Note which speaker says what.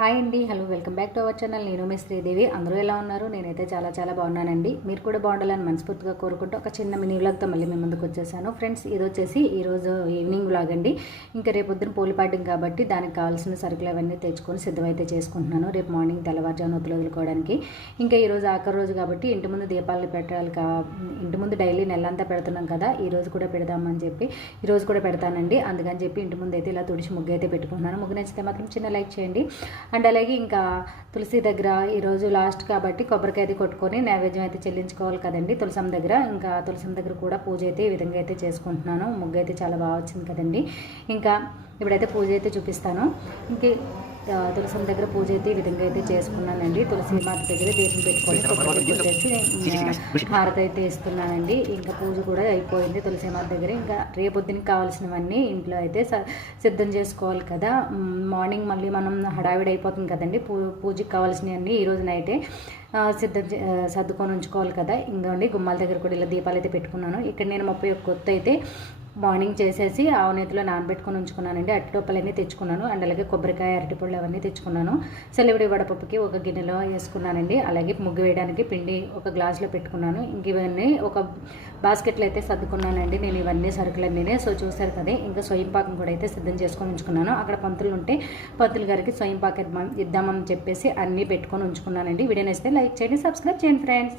Speaker 1: Hi అండి. Hello welcome back to our channel. నేను మీ శ్రీదేవి. అందరూ ఎలా ఉన్నారు? నేనైతే చాలా చాలా బాగున్నానండి. మీరు కూడా బాగుండాలని మనస్ఫూర్తిగా కోరుకుంటూ ఒక చిన్న మినీ వ్లాగ్తో మళ్ళీ మీ ముందుకు వచ్చేసాను. ఫ్రెండ్స్ ఇది వచ్చేసి ఈరోజు ఈవినింగ్ వ్లాగ్ అండి. ఇంకా రేపు పొద్దున పూలు కాబట్టి దానికి కావాల్సిన సరుకులు అవన్నీ తెచ్చుకొని సిద్ధమైతే చేసుకుంటున్నాను. రేపు మార్నింగ్ తెల్లవారుజామున వద్దులు వదులుకోవడానికి. ఇంకా ఈరోజు ఆఖరి రోజు కాబట్టి ఇంటి ముందు దీపాలు పెట్టాలి కా ఇంటి ముందు డైలీ నెలంతా పెడుతున్నాం కదా ఈ రోజు కూడా పెడదామని చెప్పి ఈ రోజు కూడా పెడతానండి. అందుకని చెప్పి ఇంటి ముందు అయితే ఇలా తుడిచి ముగ్గు అయితే పెట్టుకుంటున్నాను. ముగ్గు నచ్చితే మాత్రం చిన్న లైక్ చేయండి. అండ్ అలాగే ఇంకా తులసి దగ్గర ఈరోజు లాస్ట్ కాబట్టి కొబ్బరికాయ అయితే కొట్టుకొని నైవేద్యం అయితే చెల్లించుకోవాలి కదండి తులసం దగ్గర. ఇంకా తులసం దగ్గర కూడా పూజ అయితే ఈ విధంగా అయితే చేసుకుంటున్నాను. ముగ్గు అయితే చాలా బాగా వచ్చింది కదండి. ఇంకా ఇప్పుడైతే పూజ అయితే చూపిస్తాను. ఇంకే తులసం దగ్గర పూజ అయితే ఈ విధంగా అయితే చేసుకున్నానండి. తులసి మాత దగ్గర దీపం పెట్టుకొని హారతి అయితే ఇస్తున్నానండి. ఇంకా పూజ కూడా అయిపోయింది తులసి మాత దగ్గర. ఇంకా రేపొద్దునికి కావాల్సినవన్నీ ఇంట్లో అయితే సిద్ధం చేసుకోవాలి కదా. మార్నింగ్ మళ్ళీ మనం హడావిడి అయిపోతుంది కదండి. పూ పూజకి కావాల్సినవన్నీ ఈరోజు నైటే సిద్ధం సర్దుకొని ఉంచుకోవాలి కదా. ఇంకోండి గుమ్మాల దగ్గర కూడా ఇలా దీపాలు అయితే పెట్టుకున్నాను. ఇక్కడ నేను ముప్పై ఒక్క కొత్త అయితే మార్నింగ్ చేసేసి ఆవు నేతిలో నానబెట్టుకొని ఉంచుకున్నానండి. అరటిపప్పులన్నీ తెచ్చుకున్నాను. అండ్ అలాగే కొబ్బరికాయ అరటిపళ్ళు అవన్నీ తెచ్చుకున్నాను. సెలవిడి వడపప్పుకి ఒక గిన్నెలో వేసుకున్నానండి. అలాగే ముగ్గు వేయడానికి పిండి ఒక గ్లాస్లో పెట్టుకున్నాను. ఇంక ఇవన్నీ ఒక బాస్కెట్లో అయితే సర్దుకున్నానండి. నేను ఇవన్నీ సరుకులన్నీ సో చూసారు కదా ఇంకా స్వయం పాకం కూడా అయితే సిద్ధం చేసుకొని ఉంచుకున్నాను. అక్కడ పంతులు ఉంటే పంతులు గారికి స్వయం పాకం ఇద్దామని చెప్పేసి అన్నీ పెట్టుకొని ఉంచుకున్నానండి. వీడియో నచ్చితే లైక్ చేయండి సబ్స్క్రైబ్ చేయండి ఫ్రెండ్స్.